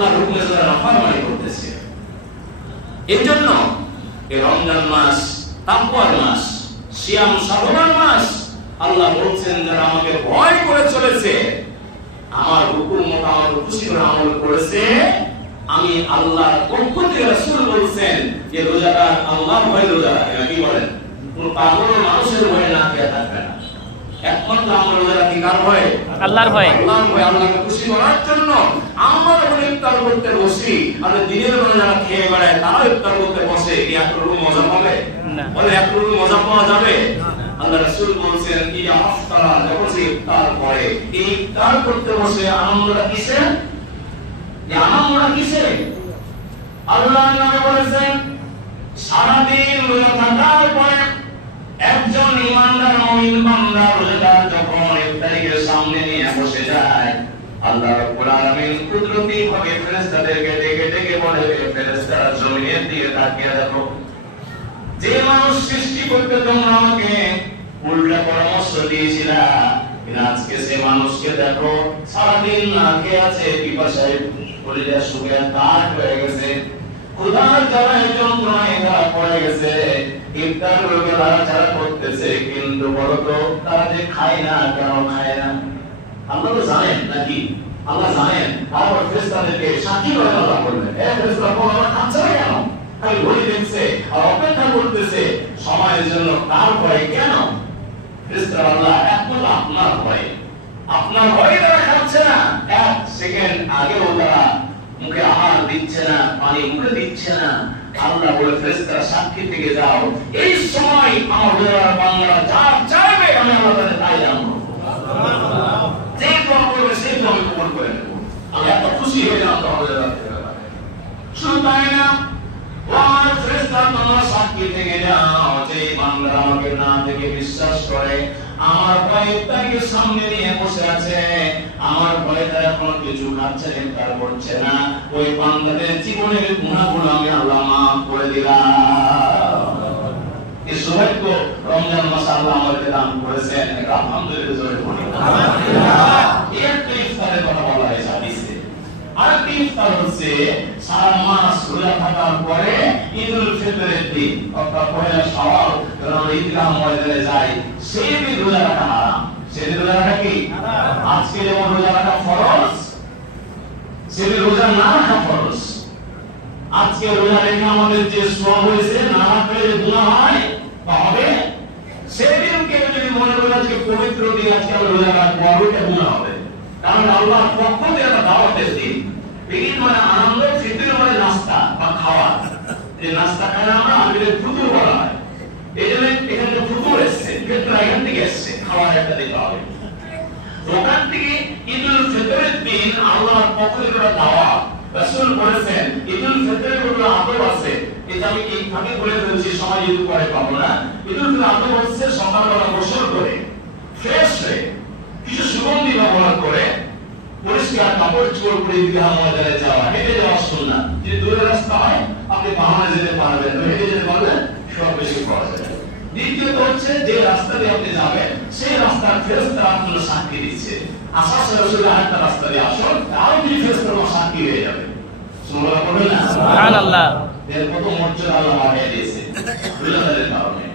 আল্লাহর হুকুমে যারা নাফরমানি করতেছে। এই জন্য এই রমজান মাস তাকওয়ার মাস, সিয়াম সাধনার মাস। আল্লাহ বলছেন যারা আমাকে ভয় করে চলেছে, আমার হুকুম মোতাবেক খুশি করে আমল করেছে, আমি আল্লাহর পক্ষ থেকে রাসূল বলছেন যে রোজাদার আল্লাহর ভয়ে রোজা রাখে। কি বলেন? কোন পাগল মানুষের ভয়ে না খেয়ে থাকবে না। একমাত্র আমরা রোজা রাখি কার ভয়ে? আল্লাহর ভয়ে। আল্লাহর ভয়ে, আল্লাহকে খুশি করার জন্য। আমরা যখন ইফতার করতে বসি, আর দিনের বেলা যারা খেয়ে বেড়ায় তারা ইফতার করতে বসে, কি একটু মজা পাবে? বলে একটু মজা পাওয়া যাবে? আল্লাহ রাসূল বলছেন ইয়া আফতারা, যখন সে ইফতার করে, এই ইফতার করতে বসে আনন্দটা কিসের? এই আনন্দটা কিসের? আল্লাহর নামে বলেছেন সারাদিন রোজা থাকার পরে একজন ইমানদার মুমিন বান্দা রোজাদার যখন ইফতারিকে সামনে নিয়ে বসে যায়, আল্লাহ রাব্বুল আলামিন কুদরতি ভাবে ফেরেশতাদেরকে ডেকে ডেকে বলে, ফেরেশতারা জমিনের দিকে তাকিয়ে দেখো, যে মানুষ সৃষ্টি করতে তোমরা আমাকে উল্টা পরামর্শ দিয়েছিলা, আজকে সে মানুষকে দেখো সারাদিন না খেয়ে আছে, পিপাসায় শরীরে শুকিয়ে কাঠ হয়ে গেছে, ক্ষুধার জ্বালায় যন্ত্রণায় তারা পড়ে গেছে, ইফতার রোগে লাড়াচাড়া করতেছে, কিন্তু বলো তো তারা যে খায় না, কেন খায় না? আল্লাহ তো জানেন নাকি? আল্লাহ জানেন। তারপর ফেরেশতাদেরকে সাক্ষী করে আল্লাহ বললেন, এ ফেরেশতারা বলো খাচ্ছে না কেন? খালি ঘড়ি দেখছে আর অপেক্ষা করতেছে সময়ের জন্য। তার ভয়ে কেন? ফেরেশতারা আল্লাহ একমাত্র আপনার ভয়ে, আপনার ভয়ে তারা খাচ্ছে না। এক সেকেন্ড আগেও তারা মুখে আহার দিচ্ছে না, পানি মুখে দিচ্ছে না। আল্লাহ বলে ফেরেশতারা সাক্ষী থেকে যাও, এই সময় আমার রোজাদার বান্দারা যা চাইবে আমি আল্লাহ তাদের তাই জানবো। যে দোয়া করবে সেই দোয়া আমি কবুল করে নেব। আল্লাহ এত খুশি হয়ে যান রোজাদার থেকে। শুধু তাই না, আমার ফেরেশতারা তোমরা সাক্ষী থেকে যাও যে বান্দারা আমাকে না থেকে বিশ্বাস করে, আমার ভয়ে তাকে সামনে নিয়ে বসে আছে, আমার ভয়ে তারা এখন কিছু খাচ্ছে না, ইফতার করছে না, ওই বান্দাদের জীবনের গুনাহগুলো আমি আল্লাহ মাফ করে দিলাম। এই সৌভাগ্য রমজান মাস আল্লাহ আমাদের দান করেছেন, আলহামদুলিল্লাহ জোরে বলি আলহামদুলিল্লাহ। এর ইফতারের কথা বলা হয়েছে হাদিসে। আর ইফতার হচ্ছে সারা মাস রোজা থাকার পরে ঈদুল ফিতরের দিন, অর্থাৎ পয়লা শাওয়াল, যখন ঈদগাহ ময়দানে যাই, সেই দিন রোজা রাখা হারাম। সেদিন রোজা রাখা কি হারাম? আজকে যেমন রোজা রাখা ফরজ, সেদিন রোজা না রাখা ফরজ। আজকে রোজা রেখে আমাদের যে সওয়াব হয়েছে, না রাখলে যে গুনাহ হয় তা হবে। সেদিন কেউ যদি মনে করে আজকে পবিত্র দিন, আজকে আমরা রোজা রাখবো, ওইটা গুনাহ হবে। কারণ আল্লাহর পক্ষ থেকে একটা দাওয়াতের দিন। ঈদ মানে আনন্দ, ফিতর মানে নাস্তা বা খাওয়া। যে নাস্তা খাই আমরা আরবিতে ফুতুর বলা হয়। এই জন্য এখানে ফুতুর এসছে, ফিতর এখান থেকে এসছে, খাওয়ার একটা দিন হবে। ওখান থেকে ঈদুল ফিতরের দিন আল্লাহর পক্ষ থেকে একটা দাওয়াত। রাসূল বলেছেন ঈদুল ফিতরের কোনো আদব আছে, এটা আমি এইভাবে বলে ফেলছি, সময় যেহেতু পরে পাবো না। ঈদুল ফিতর আদব হচ্ছে সকালবেলা গোসল করে ফ্রেশ হয়ে কিছু সুগন্ধি ব্যবহার করে পরিষ্কার কাপড় চোপড় পরে ঈদগাহ ময়দানে যাওয়া। হেঁটে যাওয়া সুন্নাত। যদি দূরের রাস্তা হয় আপনি বাহনে যেতে পারবেন, হেঁটে যেতে পারবেন, সব বেশি করা যায়। দ্বিতীয়ত হচ্ছে যে রাস্তা দিয়ে আপনি যাবেন সেই রাস্তার ফেরেশতারা আপনার সাক্ষী দিচ্ছে। আসার সরাসরি আরেকটা রাস্তা দিয়ে আসুন, তাও যদি ফেরেশতারা সাক্ষী হয়ে যাবে। সুবহানাল্লাহ, সুবহানাল্লাহ। এর কত মর্যাদা আল্লাহ বাড়িয়ে দিয়েছে রোজাদারের কারণে।